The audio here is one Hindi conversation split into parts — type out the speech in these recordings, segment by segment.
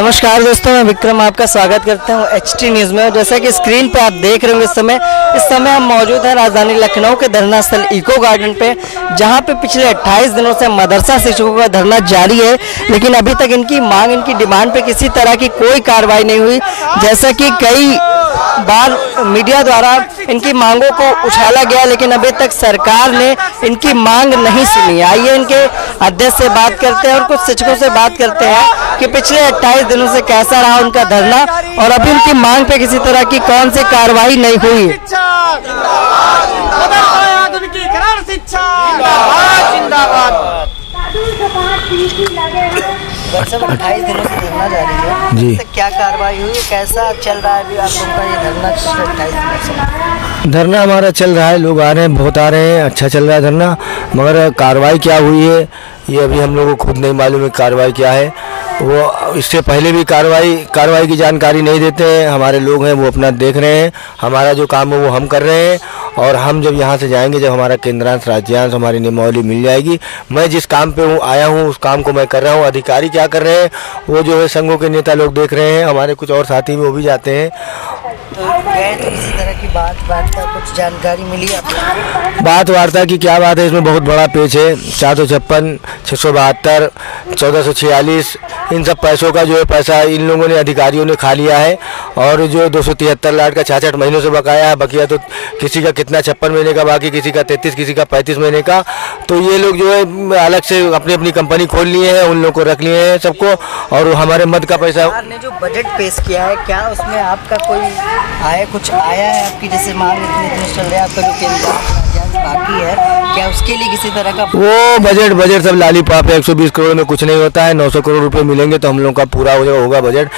नमस्कार दोस्तों, मैं विक्रम आपका स्वागत करता हूं HT न्यूज़ में। जैसा कि स्क्रीन पर आप देख रहे होंगे इस समय हम मौजूद हैं राजधानी लखनऊ के धरना स्थल इको गार्डन पे, जहां पे पिछले 28 दिनों से मदरसा शिक्षकों का धरना जारी है। लेकिन अभी तक इनकी मांग, इनकी डिमांड पे किसी तरह की कोई कार्रवाई नहीं हुई। जैसा कि कई बार मीडिया द्वारा इनकी मांगों को उछाला गया, लेकिन अभी तक सरकार ने इनकी मांग नहीं सुनी। आइए इनके अध्यक्ष से बात करते हैं और कुछ शिक्षकों से बात करते हैं कि पिछले 28 दिनों से कैसा रहा उनका धरना और अभी उनकी मांग पे किसी तरह की कौन सी कार्रवाई नहीं हुई। 28 दिनों से धरना जारी है जी, क्या कार्रवाई हुई, कैसा चल रहा है अभी आप लोगों का ये धरना? 28 दिनों से धरना हमारा चल रहा है, लोग आ रहे हैं, बहुत आ रहे हैं, अच्छा चल रहा है धरना। मगर कार्रवाई क्या हुई है ये अभी हम लोगों को खुद नहीं मालूम है कार्रवाई क्या है। वो इससे पहले भी कार्रवाई की जानकारी नहीं देते हैं। हमारे लोग हैं वो अपना देख रहे हैं, हमारा जो काम है वो हम कर रहे हैं। और हम जब यहाँ से जाएंगे, जब हमारा केंद्रांश राज्यांश हमारी नियमावली मिल जाएगी, मैं जिस काम पे आया हूँ उस काम को मैं कर रहा हूँ। अधिकारी क्या कर रहे हैं वो जो है संघों के नेता लोग देख रहे हैं, हमारे कुछ और साथी भी वो भी जाते हैं। तो गए तो किसी तरह की बात वार्ता कुछ जानकारी मिली आपको? बात वार्ता की क्या बात है, इसमें बहुत बड़ा पेच है। 456, 672, 1446 इन सब पैसों का जो है पैसा इन लोगों ने, अधिकारियों ने खा लिया है। और जो 273 लाख का 66 महीनों से बकाया है, बकिया तो किसी का कितना 56 महीने का बाकी, किसी का 33, किसी का 35 महीने का। तो ये लोग जो है अलग से अपनी अपनी कंपनी खोल लिए हैं, उन लोग को रख लिए हैं सबको। और हमारे मद का पैसा ने जो बजट पेश किया है, क्या उसमें आपका कोई कुछ आया है आपकी? जैसे मांग इतने चल रहे हैं, आपका जो केंद्र बाकी है, क्या उसके लिए किसी तरह का वो बजट सब लालीपाप है। 120 करोड़ में कुछ नहीं होता है। 900 करोड़ रुपए मिलेंगे तो हम लोग का पूरा होगा बजट।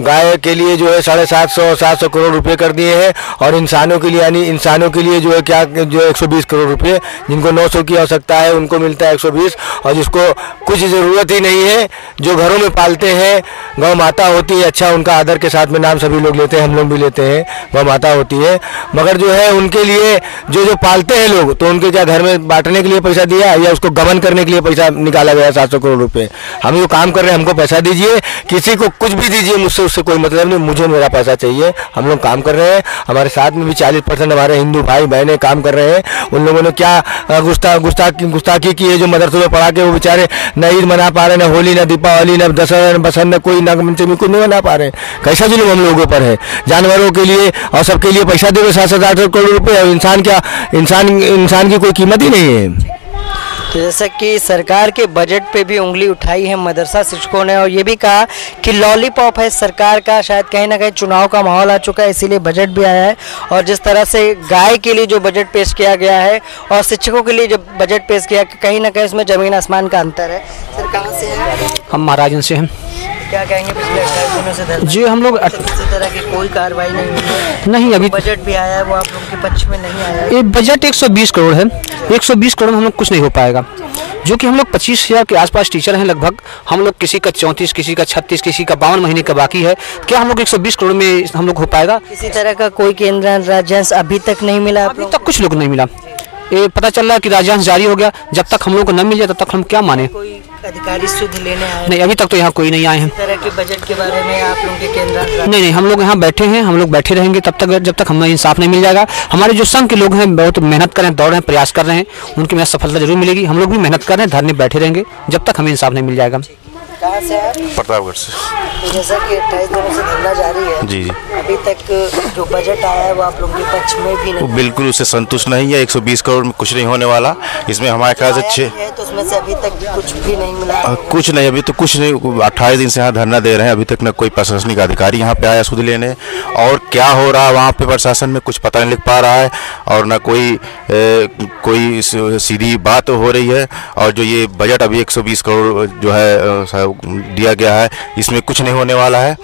गाय के लिए जो है 750 करोड़ रुपए कर दिए हैं। और इंसानों के लिए, यानी इंसानों के लिए जो है क्या, जो 120 करोड़ रुपए, जिनको 900 की आवश्यकता है उनको मिलता है 120। और जिसको कुछ ज़रूरत ही नहीं है, जो घरों में पालते हैं, गौ माता होती है, अच्छा उनका आदर के साथ में नाम सभी लोग लेते हैं, हम लोग भी लेते हैं, गौ माता होती है। मगर जो है उनके लिए जो पालते हैं लोग, तो उनके क्या घर में बांटने के लिए पैसा दिया या उसको गबन करने के लिए पैसा निकाला गया 700 करोड़ रुपए। हम जो काम कर रहे हैं हमको पैसा दीजिए, किसी को कुछ भी दीजिए, मुझसे उससे कोई मतलब नहीं, मुझे मेरा पैसा चाहिए। हम लोग काम कर रहे हैं, हमारे साथ में भी 40% हमारे हिंदू भाई बहनें काम कर रहे हैं। उन लोगों ने क्या गुस्ताखी की है, जो मदरसों में पढ़ा के वो बेचारे न ईद मना पा रहे, न होली, न दीपावली, न दशहरा, न बसंत, न कोई नागपंचमी कुछ नहीं मना पा रहे। कैसा जुल्म हम लोगों पर है? जानवरों के लिए और सबके लिए पैसा देवे 700-800 करोड़ रुपए, और इंसान की कोई कीमत ही नहीं है। तो जैसा कि सरकार के बजट पे भी उंगली उठाई है मदरसा शिक्षकों ने, और ये भी कहा कि लॉलीपॉप है सरकार का, शायद कहीं ना कहीं चुनाव का माहौल आ चुका है इसीलिए बजट भी आया है। और जिस तरह से गाय के लिए जो बजट पेश किया गया है और शिक्षकों के लिए जो बजट पेश किया, कहीं ना कहीं इसमें ज़मीन आसमान का अंतर है। सर कहाँ से हैं? हम महाराजगंज से हैं। क्या कहेंगे, पिछले 28 दिनों से धरना जी हम लोग किसी तरह की कोई कार्रवाई नहीं हुई है? नहीं, अभी बजट भी आया है वो आप लोगों के पक्ष में नहीं आया है। ये बजट 120 करोड़ है। 120 करोड़ में हम लोग कुछ नहीं हो पाएगा, जो कि हम लोग 25,000 के आसपास टीचर हैं लगभग। हम लोग किसी का 34, किसी का 36, किसी का 52 महीने का बाकी है। क्या हम लोग 120 करोड़ में हम लोग हो पाएगा? किसी तरह का कोई केंद्र राज्यांश अभी तक नहीं मिला? अभी तक कुछ लोग नहीं मिला। ये पता चल रहा है कि राज्यांश जारी हो गया, जब तक हम लोग को न मिल जाए तब तक हम क्या माने। कोई अधिकारी शुद्ध लेने आए? नहीं, अभी तक तो यहाँ कोई नहीं आए हैं। इस तरह के बजट के बारे में आप लोगों के केंद्र नहीं, हम लोग यहाँ बैठे हैं, हम लोग बैठे रहेंगे तब तक, जब तक हमें इंसाफ नहीं मिल जाएगा। हमारे जो संघ के लोग हैं बहुत मेहनत कर रहे हैं, दौड़ रहे हैं, प्रयास कर रहे हैं, उनकी मेहनत सफलता जरूर मिलेगी। हम लोग भी मेहनत कर रहे हैं, धरने बैठे रहेंगे जब तक हमें इंसाफ नहीं मिल जाएगा। कहाँ से आप? प्रतापगढ़ से। तो जैसा कि 28 दिनों से धरना जारी है जी, अभी तक जो बजट आया है वो आप लोगों के पक्ष में भी नहीं, बिल्कुल उससे संतुष्ट नहीं है। 120 करोड़ में कुछ नहीं होने वाला। इसमें हमारे ख्याल से तो उसमें से अभी तक कुछ भी नहीं मिला। कुछ नहीं, अभी तो कुछ नहीं। 28 दिन से यहाँ धरना दे रहे हैं, अभी तक न कोई प्रशासनिक अधिकारी यहाँ पे आया सुध लेने। और क्या हो रहा है वहाँ पे प्रशासन में कुछ पता नहीं लिख पा रहा है, और न कोई सीधी बात हो रही है। और जो ये बजट अभी 120 करोड़ जो है दिया गया है, इसमें कुछ नहीं होने वाला है।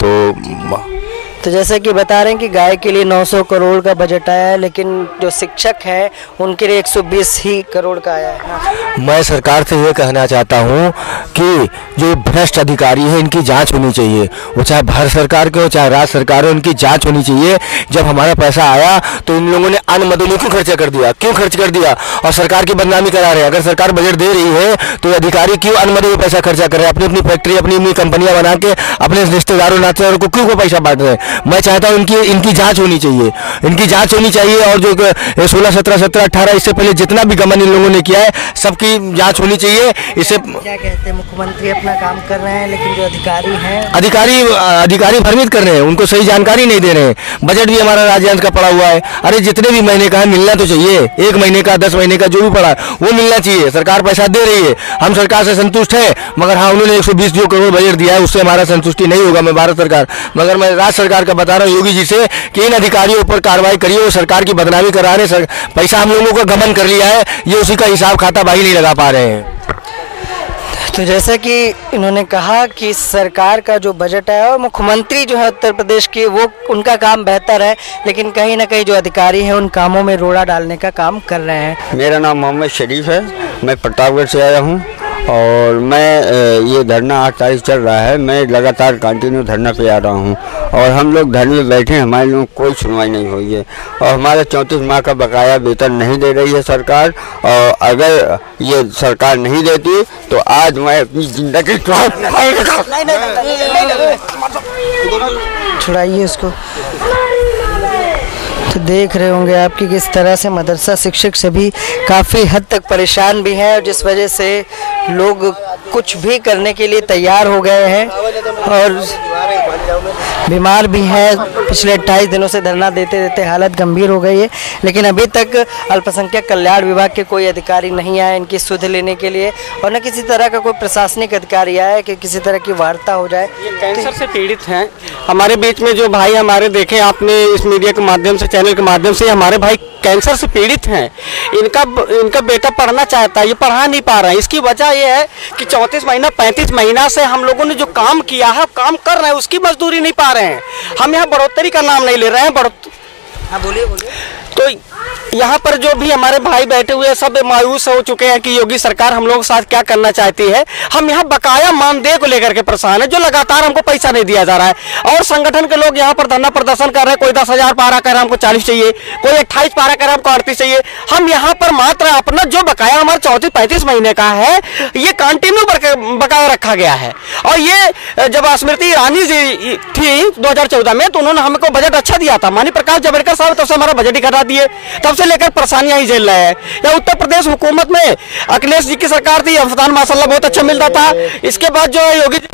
तो तो जैसे कि बता रहे हैं कि गाय के लिए 900 करोड़ का बजट आया है, लेकिन जो शिक्षक हैं उनके लिए 120 ही करोड़ का आया है। मैं सरकार से ये कहना चाहता हूँ कि जो भ्रष्ट अधिकारी है इनकी जांच होनी चाहिए, वो चाहे भारत सरकार के हो चाहे राज्य सरकार हो, इनकी जांच होनी चाहिए। जब हमारा पैसा आया तो इन लोगों ने अन्य मदों में क्यों खर्चा कर दिया, क्यों खर्च कर दिया और सरकार की बदनामी करा रहे हैं। अगर सरकार बजट दे रही है तो अधिकारी क्यों अन्य मदों में पैसा खर्चा कर रहे हैं, अपनी अपनी फैक्ट्री अपनी अपनी कंपनियां बना के अपने रिश्तेदारों नातेदारों को क्यों पैसा बांट रहे हैं। मैं चाहता हूँ इनकी जाँच होनी चाहिए, इनकी जाँच होनी चाहिए। और जो 16, 17, 17, 18 इससे पहले जितना भी गमन इन लोगों ने किया है सबकी जांच होनी चाहिए। इससे क्या कहते हैं, मुख्यमंत्री अपना काम कर रहे हैं लेकिन जो अधिकारी हैं अधिकारी भ्रमित कर रहे हैं, उनको सही जानकारी नहीं दे रहे हैं। बजट भी हमारा राज्यांश का पड़ा हुआ है, अरे जितने भी महीने का है मिलना तो चाहिए, 1 महीने का 10 महीने का जो भी पड़ा वो मिलना चाहिए। सरकार पैसा दे रही है, हम सरकार से संतुष्ट है, मगर हाँ उन्होंने 120 जो करोड़ बजट दिया है उससे हमारा संतुष्टि नहीं होगा। मैं भारत सरकार मगर मैं राज्य सरकार का बता रहा हूँ योगी जी से कि इन अधिकारियों पर कार्रवाई करिए, वो सरकार की बदनामी करा रहे हैं, पैसा हम लोगों का गमन कर लिया है, ये उसी का हिसाब खाता भाई नहीं लगा पा रहे हैं। तो जैसा कि इन्होंने कहा कि सरकार का जो बजट है और मुख्यमंत्री जो है उत्तर प्रदेश की वो उनका काम बेहतर है, लेकिन कहीं ना कहीं जो अधिकारी हैं उन कामों में रोड़ा डालने का काम कर रहे हैं। मेरा नाम मोहम्मद शरीफ है, मैं प्रतापगढ़ से आया हूँ और मैं ये धरना 8 तारीख चल रहा है, मैं लगातार कंटिन्यू धरना पे आ रहा हूँ और हम लोग धरने में बैठे हैं, हमारे लोगों को कोई सुनवाई नहीं हुई है और हमारा 34 माह का बकाया वेतन नहीं दे रही है सरकार। और अगर ये सरकार नहीं देती तो आज मैं अपनी जिंदगी छुड़ाइए उसको। तो देख रहे होंगे आप कि किस तरह से मदरसा शिक्षक सभी काफ़ी हद तक परेशान भी हैं और जिस वजह से लोग कुछ भी करने के लिए तैयार हो गए हैं और बीमार भी हैं। पिछले 28 दिनों से धरना देते देते हालत गंभीर हो गई है, लेकिन अभी तक अल्पसंख्यक कल्याण विभाग के कोई अधिकारी नहीं आए इनकी सुध लेने के लिए और न किसी तरह का कोई प्रशासनिक अधिकारी आया कि किसी तरह की वार्ता हो जाए। कैंसर से पीड़ित हैं हमारे बीच में जो भाई हमारे देखे आपने इस मीडिया के माध्यम से, चैनल के माध्यम से, हमारे भाई कैंसर से पीड़ित हैं। इनका बेटा पढ़ना चाहता है, ये पढ़ा नहीं पा रहा है। इसकी वजह ये है कि 34 महीना 35 महीना से हम लोगों ने जो काम किया है, काम कर रहे हैं, उसकी मजदूरी नहीं पा रहे हैं। हम यहाँ बढ़ोतरी का नाम नहीं ले रहे हैं। हाँ बोलिए। तो यहाँ पर जो भी हमारे भाई बैठे हुए हैं सब मायूस हो चुके हैं कि योगी सरकार हम लोगों के साथ क्या करना चाहती है। हम यहाँ बकाया मानदेय को लेकर के परेशान है, जो लगातार हमको पैसा नहीं दिया जा रहा है और संगठन के लोग यहाँ पर धरना प्रदर्शन कर रहे हैं। कोई 10,000 पारा कर रहा है, हमको 40 चाहिए, कोई 28 पारा कर रहा है, हमको 38 चाहिए। हम यहाँ पर मात्र अपना जो बकाया हमारा 34-35 महीने का है ये कंटिन्यू बकाया रखा गया है। और ये जब स्मृति ईरानी जी थी 2014 में तो उन्होंने हमको बजट अच्छा दिया था, माननीय प्रकाश जावड़ेकर साहब तब से हमारा बजट ही घटा दिए, तब से लेकर परेशानियां ही झेल रहे हैं। या उत्तर प्रदेश हुकूमत में अखिलेश जी की सरकार थी, अफतान माशाल्लाह बहुत अच्छा मिलता था। इसके बाद जो योगी जी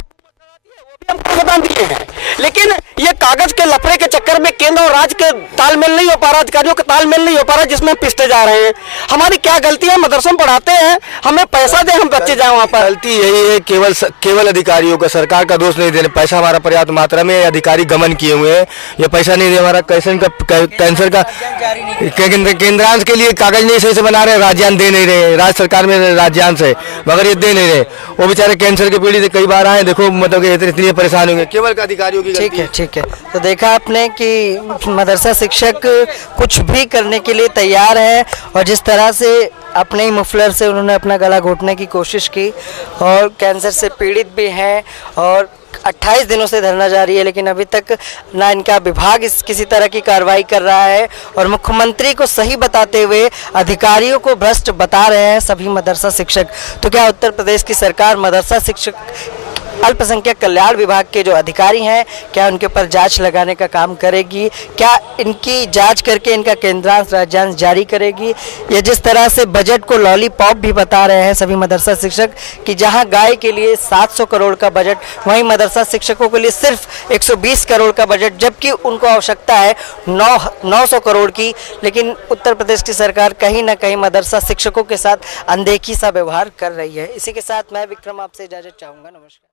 हमको बता दिए हैं, लेकिन ये कागज के लफड़े के चक्कर में केंद्र और राज्य के तालमेल नहीं हो पा रहा, अधिकारियों का तालमेल नहीं हो पा रहा, जिसमें पिसते जा रहे हैं। हमारी क्या गलती है? मदरसों में पढ़ाते हैं, हमें पैसा दे, हम बच्चे जाए वहाँ पर। गलती यही है केवल अधिकारियों का, सरकार का दोष नहीं देने। पैसा हमारा पर्याप्त मात्रा में अधिकारी गमन किए हुए हैं, ये पैसा नहीं दे। हमारा कैंसर का केंद्रांश के लिए कागज नहीं सही से बना रहे, राज्यांश दे नहीं रहे। राज्य सरकार में राज्यांश है मगर ये दे नहीं रहे। वो बेचारे कैंसर के पीड़ित कई बार आए, देखो मतलब इतनी परेशान होंगे, केवल अधिकारियों की। ठीक है। तो देखा आपने कि मदरसा शिक्षक कुछ भी करने के लिए तैयार है और जिस तरह से अपने ही मफलर से उन्होंने अपना गला घोटने की कोशिश की और कैंसर से पीड़ित भी हैं और 28 दिनों से धरना जारी है, लेकिन अभी तक ना इनका विभाग किसी तरह की कार्रवाई कर रहा है और मुख्यमंत्री को सही बताते हुए अधिकारियों को भ्रष्ट बता रहे हैं सभी मदरसा शिक्षक। तो क्या उत्तर प्रदेश की सरकार मदरसा शिक्षक अल्पसंख्यक कल्याण विभाग के जो अधिकारी हैं क्या उनके ऊपर जांच लगाने का काम करेगी? क्या इनकी जांच करके इनका केंद्रांश राज्यांश जारी करेगी? या जिस तरह से बजट को लॉलीपॉप भी बता रहे हैं सभी मदरसा शिक्षक कि जहां गाय के लिए 700 करोड़ का बजट, वहीं मदरसा शिक्षकों के लिए सिर्फ 120 करोड़ का बजट, जबकि उनको आवश्यकता है 900 करोड़ की। लेकिन उत्तर प्रदेश की सरकार कहीं ना कहीं मदरसा शिक्षकों के साथ अनदेखी सा व्यवहार कर रही है। इसी के साथ मैं विक्रम आपसे इजाजत चाहूँगा। नमस्कार।